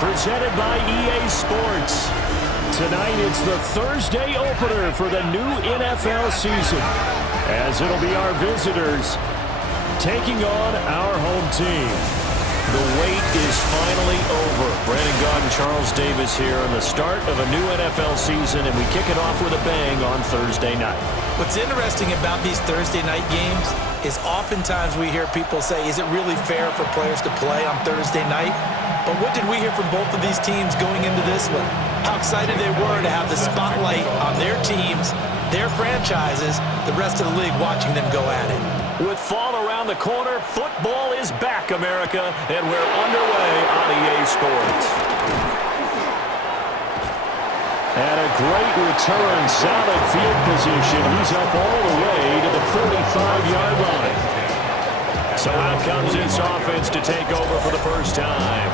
presented by EA Sports. Tonight, it's the Thursday opener for the new NFL season, as it'll be our visitors taking on our home team. The wait is finally over. Brandon Gaudin, Charles Davis here on the start of a new NFL season, and we kick it off with a bang on Thursday night. What's interesting about these Thursday night games is oftentimes we hear people say, is it really fair for players to play on Thursday night? But what did we hear from both of these teams going into this one? How excited they were to have the spotlight on their teams, their franchises, the rest of the league watching them go at it. With fall around the corner, football is back, America, and we're underway on EA Sports. And a great return, solid field position. He's up all the way to the 45-yard line. So out comes this offense to take over for the first time.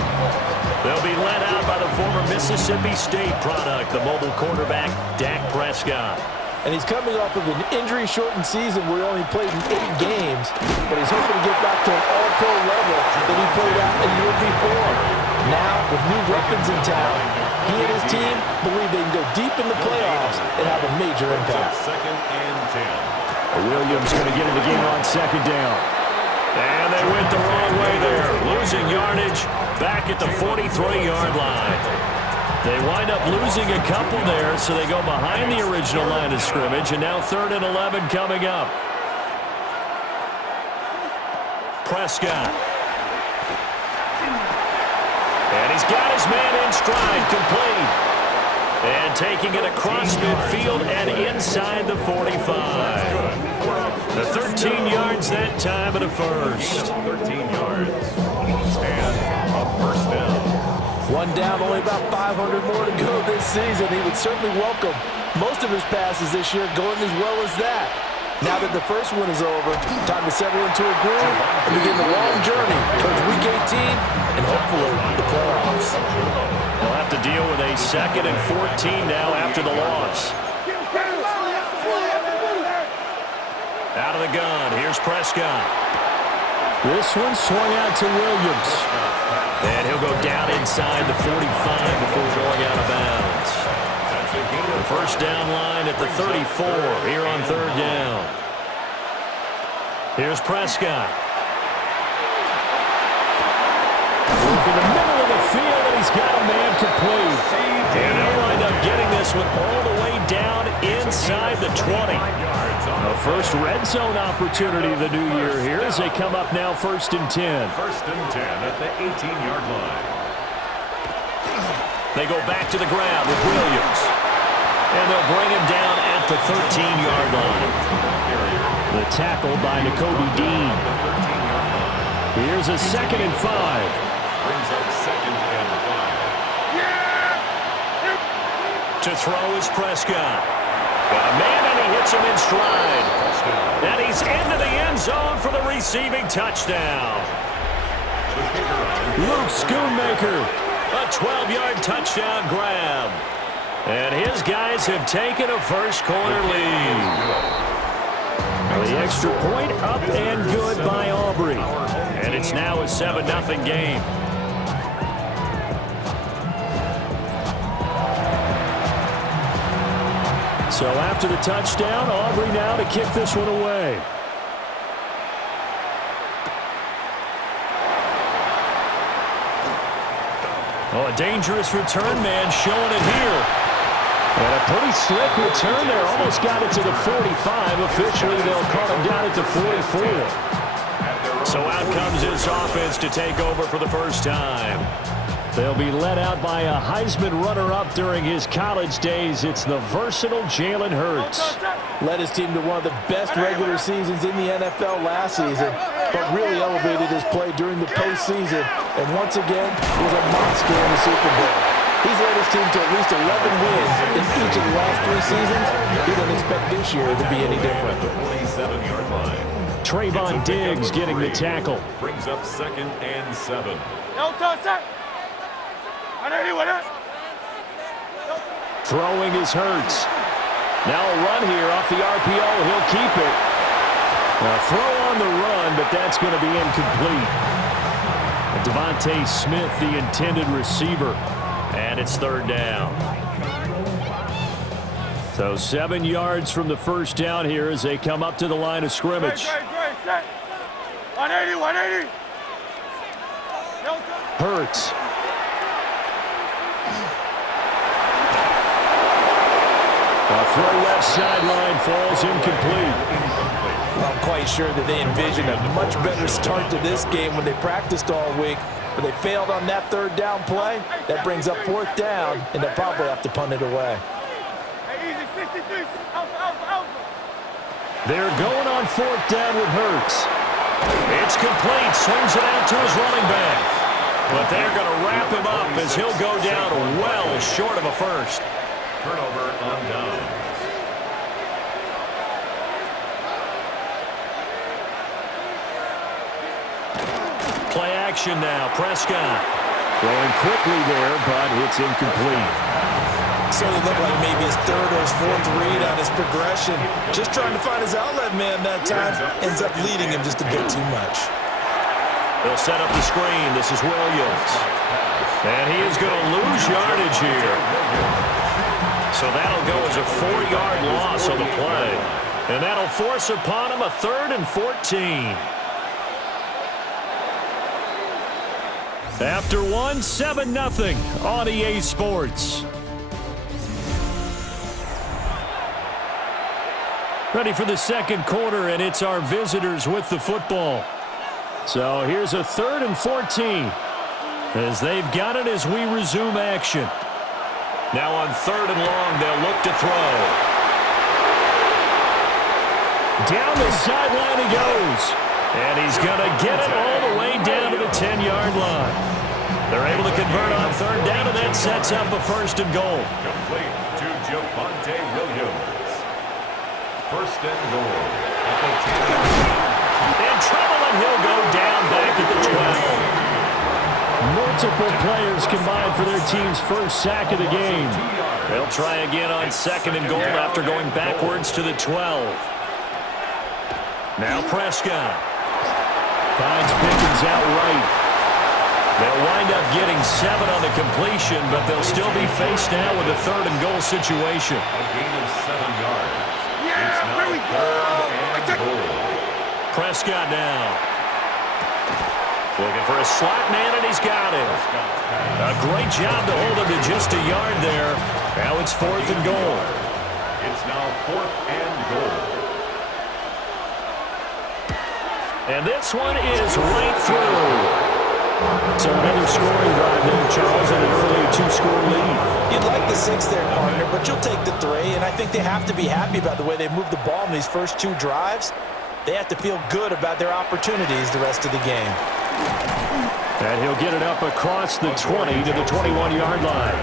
They'll be led out by the former Mississippi State product, the mobile quarterback, Dak Prescott. And he's coming off of an injury-shortened season where he only played in 8 games, but he's hoping to get back to an all-pro level that he played out a year before. Now, with new weapons in town, he and his team believe they can go deep in the playoffs and have a major impact. Second and 10. Williams going to get it again on second down. And they went the wrong way there, losing yardage back at the 43-yard line. They wind up losing a couple there, so they go behind the original line of scrimmage, and now 3rd and 11 coming up. Prescott. And he's got his man in stride, complete. And taking it across midfield and inside the 45. The 13 yards that time and a first. 13 yards. And a first down. One down, only about 500 more to go this season. He would certainly welcome most of his passes this year going as well as that. Now that the first one is over, time to settle into a groove and begin the long journey towards Week 18 and hopefully the playoffs. They'll have to deal with a 2nd and 14 now after the loss. Out of the gun, here's Prescott. This one swung out to Williams. And he'll go down inside the 45 before going out of bounds. The first down line at the 34 here on 3rd down. Here's Prescott. Look in the middle of the field, and he's got a man complete. And they'll wind up getting this one all the way down inside the 20. A first red zone opportunity of the new year here as they come up now 1st and 10. 1st and 10 at the 18-yard line. They go back to the ground with Williams. And they'll bring him down at the 13-yard line. The tackle by Nakobe Dean. Here's a 2nd and 5. Brings up 2nd and 5. To throw is Prescott. Got a man, and he hits him in stride. And he's into the end zone for the receiving touchdown. Luke Schoonmaker, a 12-yard touchdown grab. And his guys have taken a first quarter lead. The extra point up and good by Aubrey. And it's now a 7-0 game. So after the touchdown, Aubrey now to kick this one away. Oh, a dangerous return man showing it here. And a pretty slick return there. Almost got it to the 45. Officially, they'll call him down at the 44. So out comes this offense to take over for the first time. They'll be led out by a Heisman runner-up during his college days. It's the versatile Jalen Hurts. Led his team to one of the best regular seasons in the NFL last season, but really elevated his play during the postseason, and once again was a monster in the Super Bowl. He's led his team to at least 11 wins in each of the last 3 seasons. He doesn't expect this year to be any different. 47-yard line. Trayvon Diggs getting the tackle. Brings up 2nd and 7. Throwing is Hurts. Now a run here off the RPO. He'll keep it. A throw on the run, but that's going to be incomplete. Devontae Smith, the intended receiver. And it's third down. So 7 yards from the first down here as they come up to the line of scrimmage. 180, 180. Hurts. A throw left sideline falls incomplete. I'm quite sure that they envisioned a much better start to this game when they practiced all week, but they failed on that third down play. That brings up fourth down, and they'll probably have to punt it away. They're going on fourth down with Hurts. It's complete. Swings it out to his running back. But they're going to wrap him up as he'll go down well short of a first. Turnover on down. Play action now. Prescott throwing quickly there, but it's incomplete. Certainly looked like maybe his third or his fourth read on his progression. Just trying to find his outlet man that time. Ends up leading him just a bit too much. They'll set up the screen. This is Williams. And he is going to lose yardage here. So that'll go as a 4-yard loss on the play. And that'll force upon him a 3rd and 14. After one, 7-0 on EA Sports. Ready for the second quarter, and it's our visitors with the football. So here's a 3rd and 14 as they've got it as we resume action. Now on 3rd and long, they'll look to throw. Down the sideline he goes. And he's going to get it all the way down to the 10-yard line. They're able to convert on 3rd down, and that sets up a 1st and goal. Complete to Javonte Williams. 1st and goal. At the 10. In trouble, and he'll go down back at the 12. Multiple players combined for their team's first sack of the game. They'll try again on 2nd and goal after going backwards to the 12. Now Prescott finds Pickens outright. They'll wind up getting 7 on the completion, but they'll still be faced now with a 3rd and goal situation. A gain of 7 yards. It's now 3rd and goal. Prescott now. Looking for a slot man, and he's got it. A great job to hold him to just a yard there. Now it's 4th and goal. It's now 4th and goal. And this one is right through. So another scoring drive there, Charles, and an early 2-score lead. You'd like the 6 there, partner, but you'll take the 3, and I think they have to be happy about the way they moved the ball in these first 2 drives. They have to feel good about their opportunities the rest of the game. And he'll get it up across the 20 to the 21-yard line.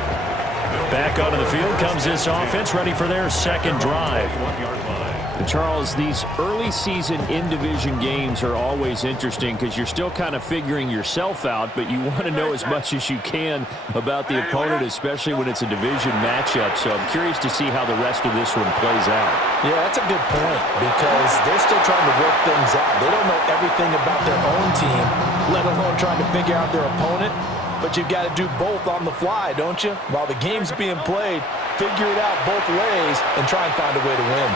Back onto the field comes this offense, ready for their 2nd drive. 1-yard line. And Charles, these early season in-division games are always interesting because you're still kind of figuring yourself out, but you want to know as much as you can about the opponent, especially when it's a division matchup. So I'm curious to see how the rest of this one plays out. Yeah, that's a good point because they're still trying to work things out. They don't know everything about their own team, let alone trying to figure out their opponent. But you've got to do both on the fly, don't you? While the game's being played, figure it out both ways and try and find a way to win.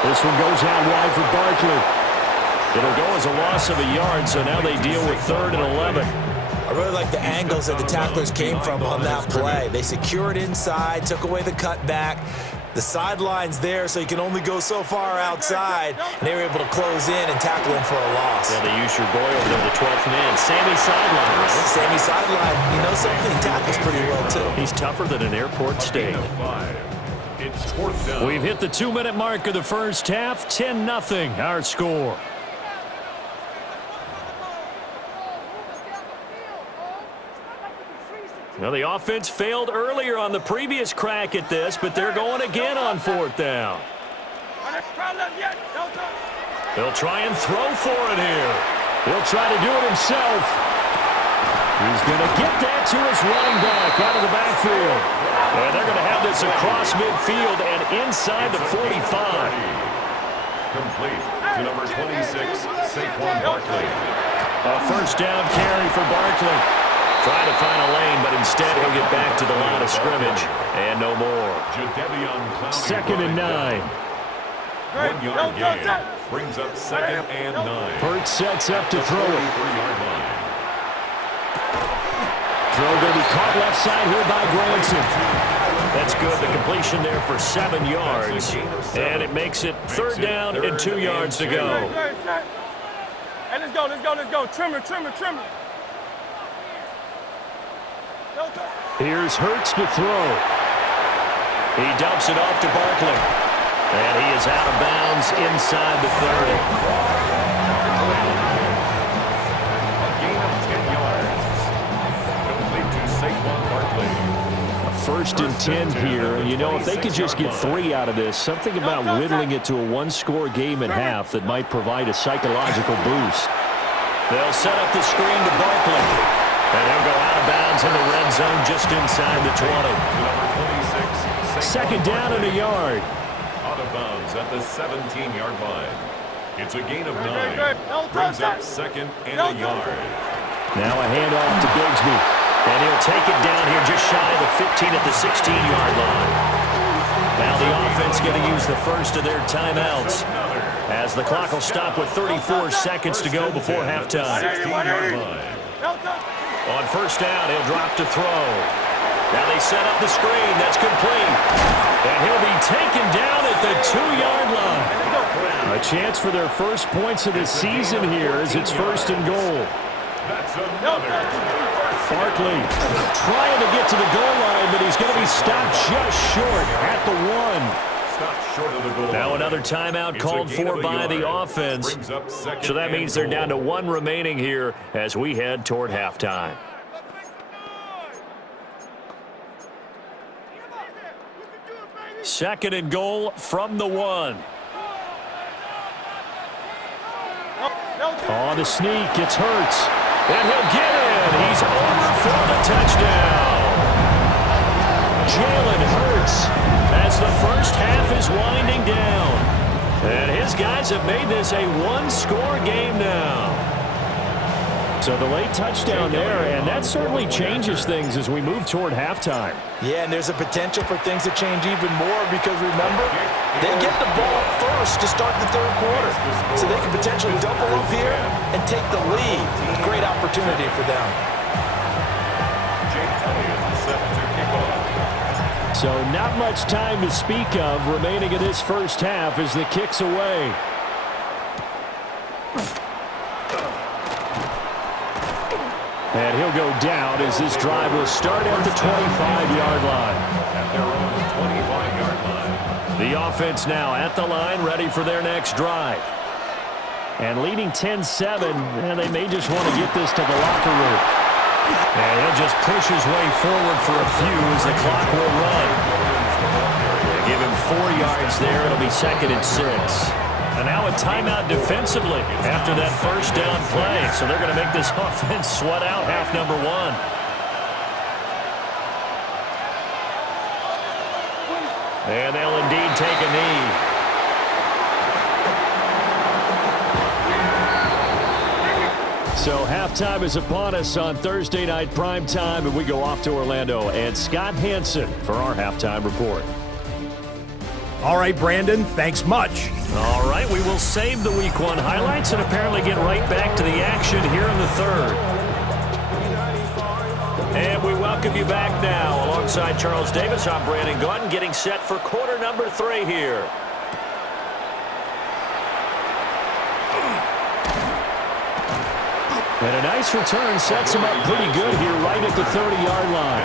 This one goes out wide for Barkley. It'll go as a loss of a yard, so now they deal with 3rd and 11. I really like the angles that the tacklers came from on that play. They secured inside, took away the cutback. The sideline's there, so you can only go so far outside, and they were able to close in and tackle him for a loss. Yeah, they use your boy over there, the 12th man, Sammy Sideline. Right? Sammy Sideline, you know something? He tackles pretty well, too. He's tougher than an airport steak. It's 4th down. We've hit the 2-minute mark of the first half, 10-0 our score. Now, the offense failed earlier on the previous crack at this, but they're going again on 4th down. They'll try and throw for it here. He'll try to do it himself. He's going to get that to his running back out of the backfield. And they're going to have this across midfield and inside the 45. Complete to number 26, Saquon Barkley. A first down carry for Barkley. Trying to find a lane, but instead he'll get back to the line of scrimmage. And no more. 2nd and 9. 1 yard gain. Brings up 2nd and 9. Hurts sets up to throw it. Throw going to be caught left side here by Granson. That's good. The completion there for 7 yards. And it makes it 3rd down and 2 yards to go. Hey, let's go. Trimmer. Here's Hurts to throw. He dumps it off to Barkley. And he is out of bounds inside the 30. A gain of 10 yards. Complete to Saquon Barkley. A 1st and 10 here. You know, if they could just get 3 out of this, something about whittling it to a one-score game at half that might provide a psychological boost. They'll set up the screen to Barkley. And he'll go out of bounds in the red zone just inside the 20. Number 26. 2nd down and a yard. Out of bounds at the 17-yard line. It's a gain of 9. Brings up 2nd and a yard. Now a handoff to Bigsby. And he'll take it down here just shy of the 15 at the 16-yard line. Now the offense going to use the first of their timeouts, as the clock will stop with 34 seconds to go before halftime. 16-yard line. On 1st down, he'll drop to throw. Now they set up the screen. That's complete. And he'll be taken down at the 2-yard line. A chance for their first points of the season here as it's 1st and goal. That's another. Barkley trying to get to the goal line, but he's going to be stopped just short at the 1. Stopped short of the goal. Now another timeout called for by the offense. So that means they're down to 1 remaining here as we head toward halftime. Second and goal from the 1. On the sneak, it's Hurts. And he'll get in. He's over for the touchdown. Jalen Hurts, as the first half is winding down. And his guys have made this a one-score game now. So the late touchdown there, and that certainly changes things as we move toward halftime. Yeah, and there's a potential for things to change even more because, remember, they get the ball first to start the 3rd quarter. So they can potentially double up here and take the lead. Great opportunity for them. So not much time to speak of remaining in this first half as the kick's away. And he'll go down as this drive will start at the 25-yard line. At their own 25-yard line. The offense now at the line, ready for their next drive. And leading 10-7, and they may just want to get this to the locker room. And he'll just push his way forward for a few as the clock will run. They give him 4 yards there. It'll be 2nd and 6. And now a timeout defensively after that first down play. So they're going to make this offense sweat out half number 1. And they'll indeed take a knee. So halftime is upon us on Thursday night primetime, and we go off to Orlando. And Scott Hansen for our halftime report. All right, Brandon, thanks much. All right, we will save the Week 1 highlights and apparently get right back to the action here in the 3rd. And we welcome you back now. Alongside Charles Davis, I'm Brandon Gaudin, getting set for quarter number 3 here. And a nice return sets him up pretty good here right at the 30-yard line.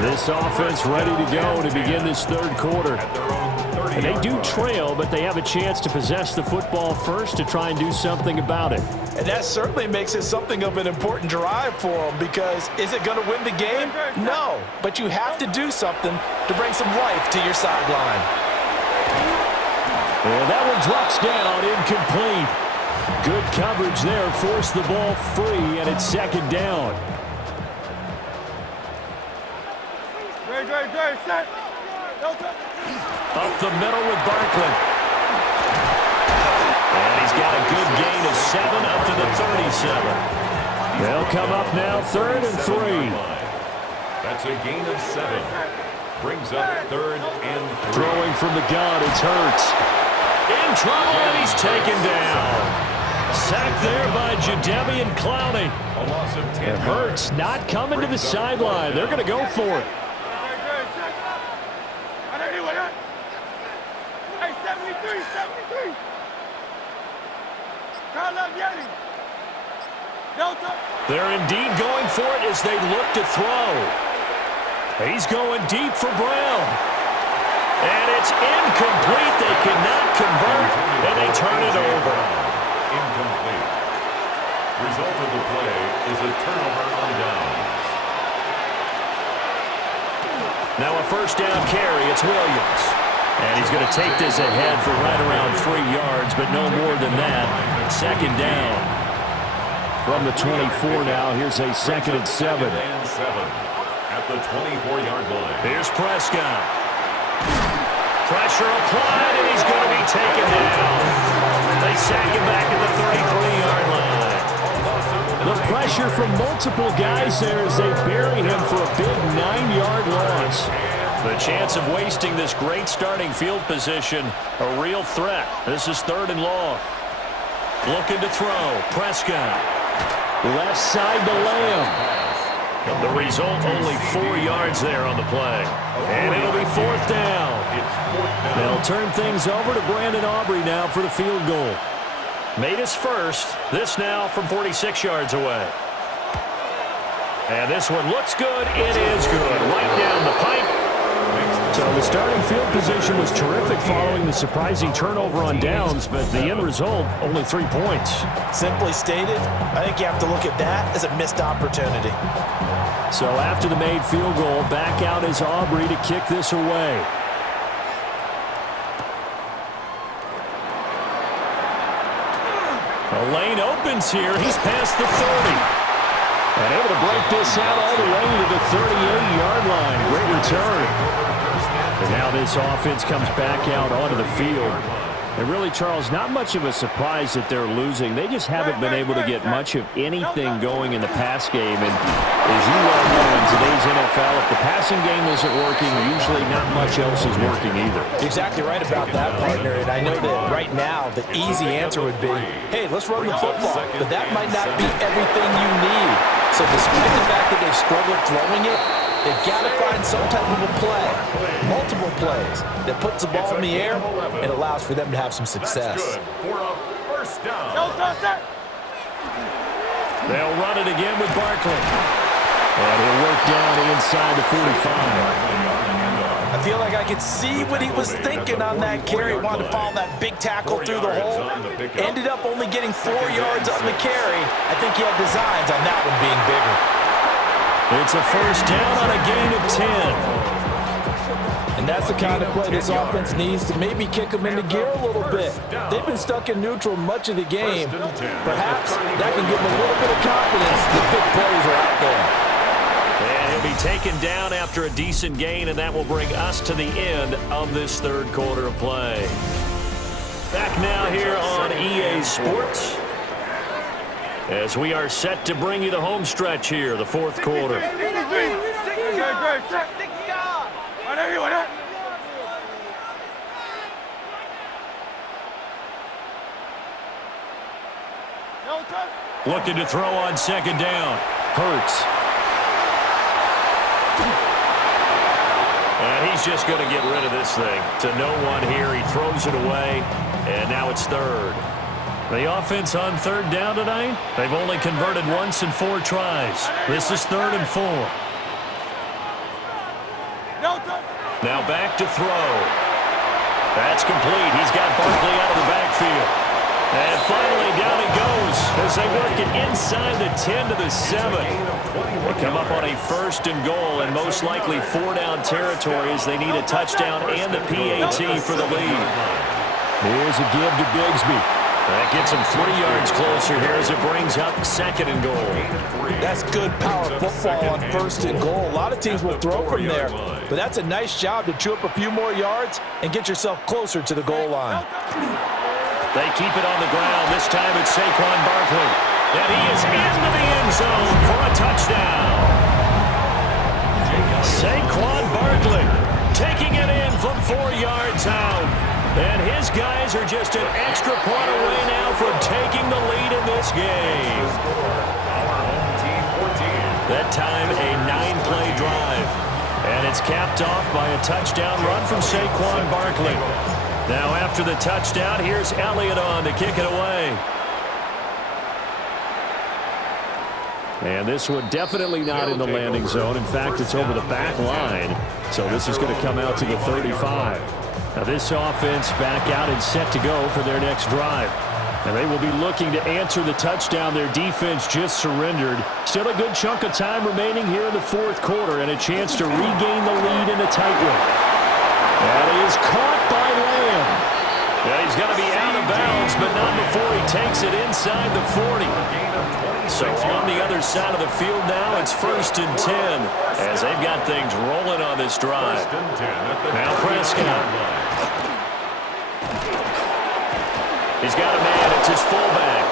This offense ready to go to begin this 3rd quarter. And they do trail, but they have a chance to possess the football first to try and do something about it. And that certainly makes it something of an important drive for them because is it going to win the game? No, but you have to do something to bring some life to your sideline. And that one drops down, incomplete. Good coverage there, forced the ball free, and it's 2nd down. Up the middle with Barkley. And he's got a good gain of 7 up to the 37. They'll come up now 3rd and 3. That's a gain of 7. Brings up 3rd and 3. Throwing from the gun, it's Hurts. In trouble, and he's taken down. Sacked there by Jadeveon Clowney. A loss of 10 And Hurts not coming to the sideline. They're going to go for it. Hey, 73. They're indeed going for it as they look to throw. He's going deep for Brown. And it's incomplete. They cannot convert, and they turn it over. Incomplete. Result of the play is a turnover on downs. Now a first down carry. It's Williams. And he's going to take this ahead for right around 3 yards, but no more than that. 2nd down. From the 24 now, here's a 2nd and 7. At the 24-yard line. Here's Prescott. Pressure applied, and he's going to be taken down. They sack him back at the 33-yard line. The pressure from multiple guys there as they bury him for a big 9-yard loss. The chance of wasting this great starting field position, a real threat. This is 3rd and long. Looking to throw. Prescott. Left side to Lamb. The result, only 4 yards there on the play. And it'll be 4th down. They'll turn things over to Brandon Aubrey now for the field goal. Made his first. This now from 46 yards away. And this one looks good. It is good. Right down the pipe. So the starting field position was terrific following the surprising turnover on downs, but the end result, only 3 points. Simply stated, I think you have to look at that as a missed opportunity. So after the made field goal, back out is Aubrey to kick this away. The lane opens here. He's past the 30. And able to break this out all the way to the 38-yard line. Great return. And now this offense comes back out onto the field. And really, Charles, not much of a surprise that they're losing. They just haven't been able to get much of anything going in the pass game. And as you well know, in today's NFL, if the passing game isn't working, usually not much else is working either. You're exactly right about that, partner. And I know that right now the easy answer would be, hey, let's run the football. But that might not be everything you need. So despite the fact that they've struggled throwing it, they've got to find some type of a play, multiple plays, that puts the ball in the air and allows for them to have some success. For a first down. They'll run it again with Barkley. And he'll work down inside the 45. I feel like I could see what he was thinking on that carry. Wanted to follow that big tackle through the hole. Ended up only getting 4 yards on the carry. I think he had designs on that one being bigger. It's a first down on a gain of 10. And that's the kind of play this offense needs to maybe kick them into gear a little bit. They've been stuck in neutral much of the game. Perhaps that can give them a little bit of confidence that big plays are out there. And he'll be taken down after a decent gain, and that will bring us to the end of this 3rd quarter of play. Back now here on EA Sports, as we are set to bring you the home stretch here, the 4th quarter. Looking to throw on 2nd down. Hurts. And he's just going to get rid of this thing. To no one here. He throws it away, and now it's 3rd. The offense on 3rd down tonight, they've only converted once in 4 tries. This is 3rd and 4. Now back to throw. That's complete. He's got Barkley out of the backfield. And finally down he goes as they work it inside the 10 to the 7. They come up on a 1st and goal and most likely 4-down territory as they need a touchdown and a PAT for the lead. Here's a give to Bigsby. That gets him 3 yards closer here as it brings up 2nd and goal. That's good power football on 1st and goal. A lot of teams will throw from there, but that's a nice job to chew up a few more yards and get yourself closer to the goal line. They keep it on the ground. This time it's Saquon Barkley. And he is into the end zone for a touchdown. Saquon Barkley taking it in from 4 yards out. And his guys are just an extra point away now from taking the lead in this game. That time a 9-play drive. And it's capped off by a touchdown run from Saquon Barkley. Now after the touchdown, here's Elliott on to kick it away. And this one definitely not in the landing zone. In fact, it's over the back line. So this is going to come out to the 35. Now this offense back out and set to go for their next drive. And they will be looking to answer the touchdown their defense just surrendered. Still a good chunk of time remaining here in the fourth quarter and a chance to regain the lead in a tight one. That is caught by Lamb. Yeah, he's going to be out of bounds, but not before he takes it inside the 40. So on the other side of the field now, it's 1st and 10 as they've got things rolling on this drive. Now Prescott. He's got a man. It's his fullback.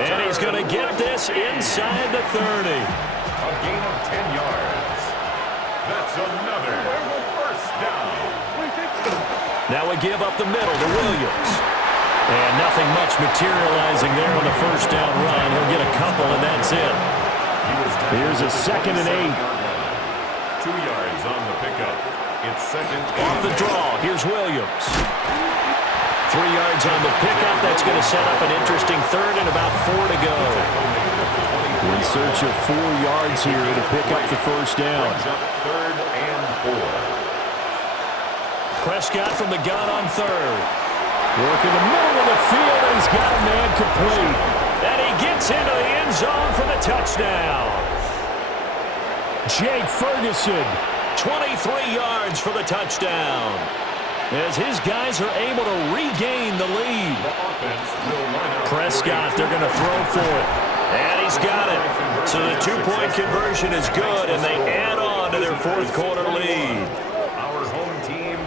And he's going to get this inside the 30. A gain of 10 yards. That's another first down. Now a give up the middle to Williams. And nothing much materializing there on the first down run. He'll get a couple, and that's it. Here's a 2nd and 8. 2 yards on the pickup. It's 2nd. Off the draw, here's Williams. 3 yards on the pickup. That's going to set up an interesting 3rd and about 4 to go. In search of 4 yards here to pick up the first down. 3rd and 4. Prescott from the gun on 3rd. Work in the middle of the field, and he's got a man complete. And he gets into the end zone for the touchdown. Jake Ferguson, 23 yards for the touchdown. As his guys are able to regain the lead. Prescott, they're going to throw for it. And he's got it. So the 2-point conversion is good, and they add on to their fourth quarter lead.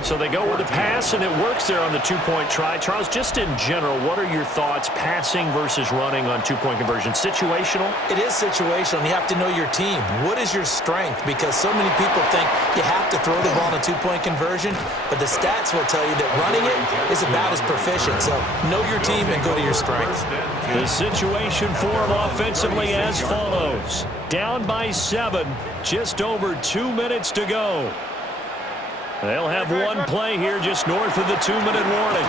So they go with the pass, and it works there on the 2-point try. Charles, just in general, what are your thoughts passing versus running on 2-point conversion? Situational? It is situational. You have to know your team. What is your strength? Because so many people think you have to throw the ball in a 2-point conversion, but the stats will tell you that running it is about as proficient. So know your team and go to your strength. The situation for them offensively as follows. Down by 7, just over 2 minutes to go. They'll have one play here just north of the 2-minute warning.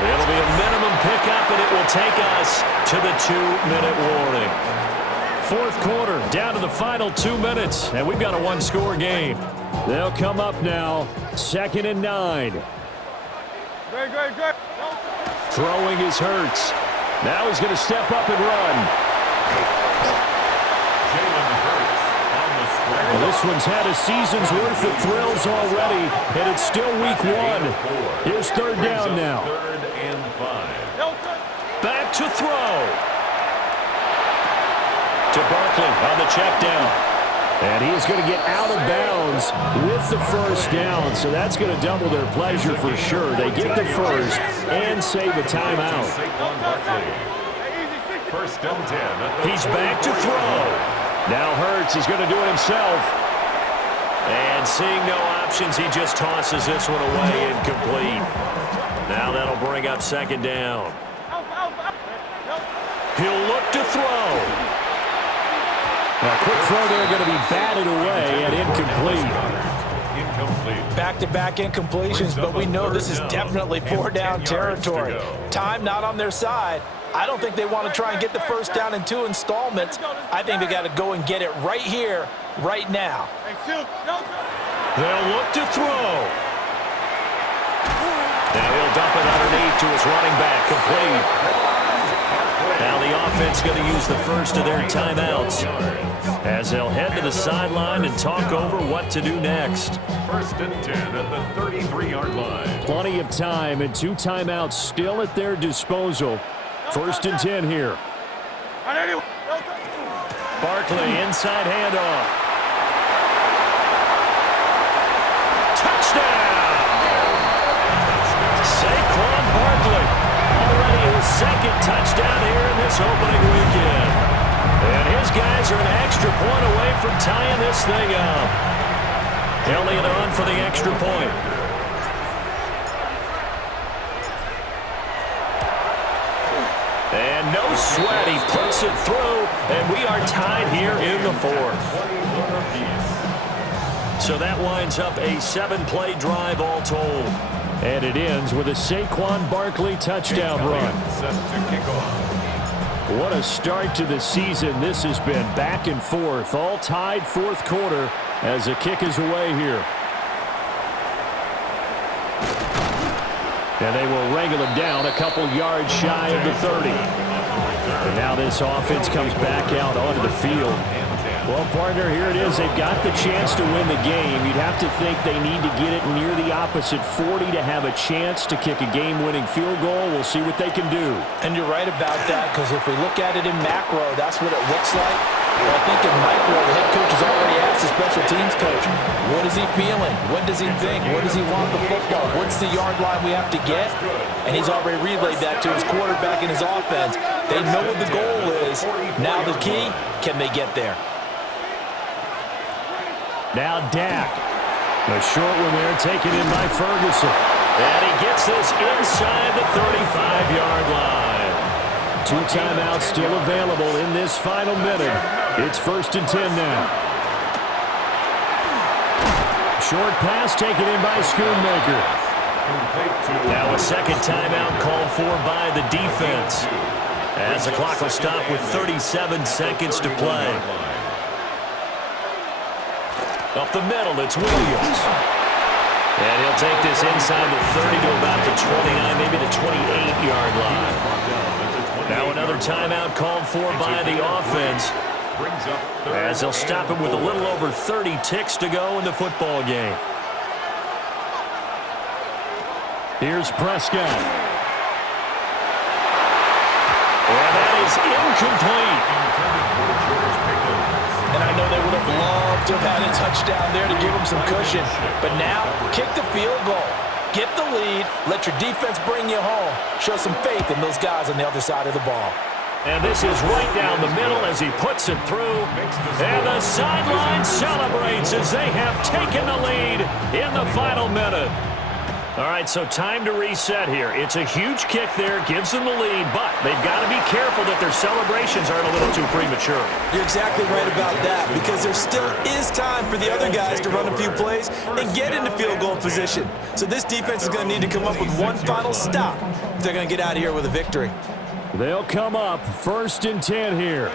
It'll be a minimum pickup, and it will take us to the 2-minute warning. Fourth quarter, down to the final 2 minutes, and we've got a 1-score game. They'll come up now, 2nd and 9. Throwing is Hurts. Now he's going to step up and run. Well, this one's had a season's worth of thrills already, and it's still week 1. Here's 3rd down now. 3rd and 5. Back to throw. To Barkley on the check down. And he's going to get out of bounds with the first down, so that's going to double their pleasure for sure. They get the first and save a timeout. First and 10. He's back to throw. Now Hurts is going to do it himself. And seeing no options, he just tosses this one away incomplete. Now that'll bring up 2nd down. He'll look to throw. Now quick throw there, going to be batted away and incomplete. Back-to-back incompletions, but we know this is definitely 4-down territory. Time not on their side. I don't think they want to try and get the first down in 2 installments. I think they got to go and get it right here, right now. They'll look to throw. Now he'll dump it underneath to his running back, complete. Now the offense going to use the first of their timeouts as they'll head to the sideline and talk over what to do next. 1st and 10 at the 33-yard line. Plenty of time and 2 timeouts still at their disposal. 1st and 10 here. Barkley inside handoff. Touchdown! Saquon Barkley second touchdown here in this opening weekend. And his guys are an extra point away from tying this thing up. Elliott on for the extra point. And no sweat, he puts it through, and we are tied here in the fourth. So that winds up a 7-play drive all told. And it ends with a Saquon Barkley touchdown run. What a start to the season this has been. Back and forth, all tied fourth quarter as the kick is away here. And they will wrangle him down a couple yards shy of the 30. And now this offense comes back out onto the field. Well, partner, here it is. They've got the chance to win the game. You'd have to think they need to get it near the opposite 40 to have a chance to kick a game-winning field goal. We'll see what they can do. And you're right about that, because if we look at it in macro, that's what it looks like. But I think in micro, the head coach has already asked the special teams coach, what is he feeling? What does he think? Where does he want the football? What's the yard line we have to get? And he's already relayed that to his quarterback and his offense. They know what the goal is. Now the key, can they get there? Now Dak. A short one there taken in by Ferguson. And he gets this inside the 35-yard line. 2 timeouts still available in this final minute. It's 1st and 10 now. Short pass taken in by Schoonmaker. Now a second timeout called for by the defense, as the clock will stop with 37 seconds to play. Up the middle, it's Williams. And he'll take this inside the 30 to about the 29, maybe the 28-yard line. Now another timeout called for by the offense, as they'll stop him with a little over 30 ticks to go in the football game. Here's Prescott. And that is incomplete. And I know they would have loved to have had a touchdown there to give them some cushion. But now, kick the field goal. Get the lead. Let your defense bring you home. Show some faith in those guys on the other side of the ball. And this is right down the middle as he puts it through. And the sideline celebrates as they have taken the lead in the final minute. All right, so time to reset here. It's a huge kick there, gives them the lead, but they've got to be careful that their celebrations aren't a little too premature. You're exactly right about that, because there still is time for the other guys to run a few plays and get into field goal position. So this defense is going to need to come up with one final stop if they're going to get out of here with a victory. They'll come up 1st and 10 here.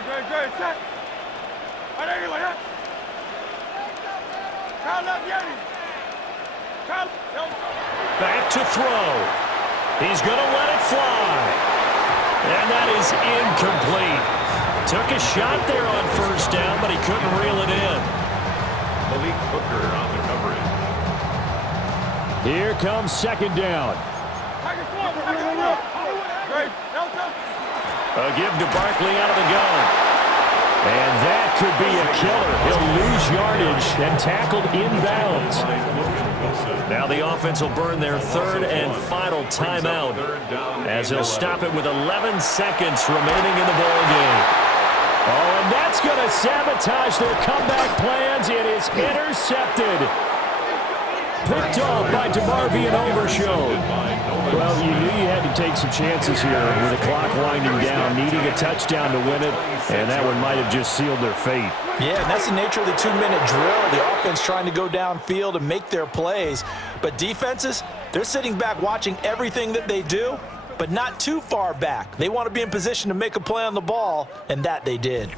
Back to throw. He's going to let it fly. And that is incomplete. Took a shot there on 1st down, but he couldn't reel it in. Malik Hooker on the coverage. Here comes 2nd down. A give to Barkley out of the gun. And that could be a killer. He'll lose yardage and tackled inbounds. Now the offense will burn their 3rd and final timeout, as they'll stop it with 11 seconds remaining in the ball game. Oh, and that's going to sabotage their comeback plans. It is intercepted. Picked off by DeMarvion Overshown. Well, you knew you had to take some chances here with the clock winding down, needing a touchdown to win it, and that one might have just sealed their fate. Yeah, and that's the nature of the 2-minute drill. The offense trying to go downfield and make their plays. But defenses, they're sitting back watching everything that they do, but not too far back. They want to be in position to make a play on the ball, and that they did.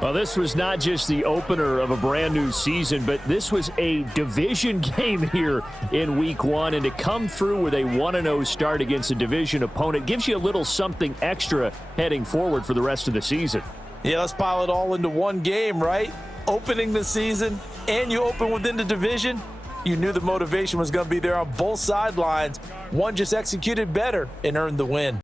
Well, this was not just the opener of a brand new season, but this was a division game here in week 1. And to come through with a 1-0 start against a division opponent gives you a little something extra heading forward for the rest of the season. Yeah, let's pile it all into one game, right? Opening the season, and you open within the division. You knew the motivation was going to be there on both sidelines. One just executed better and earned the win.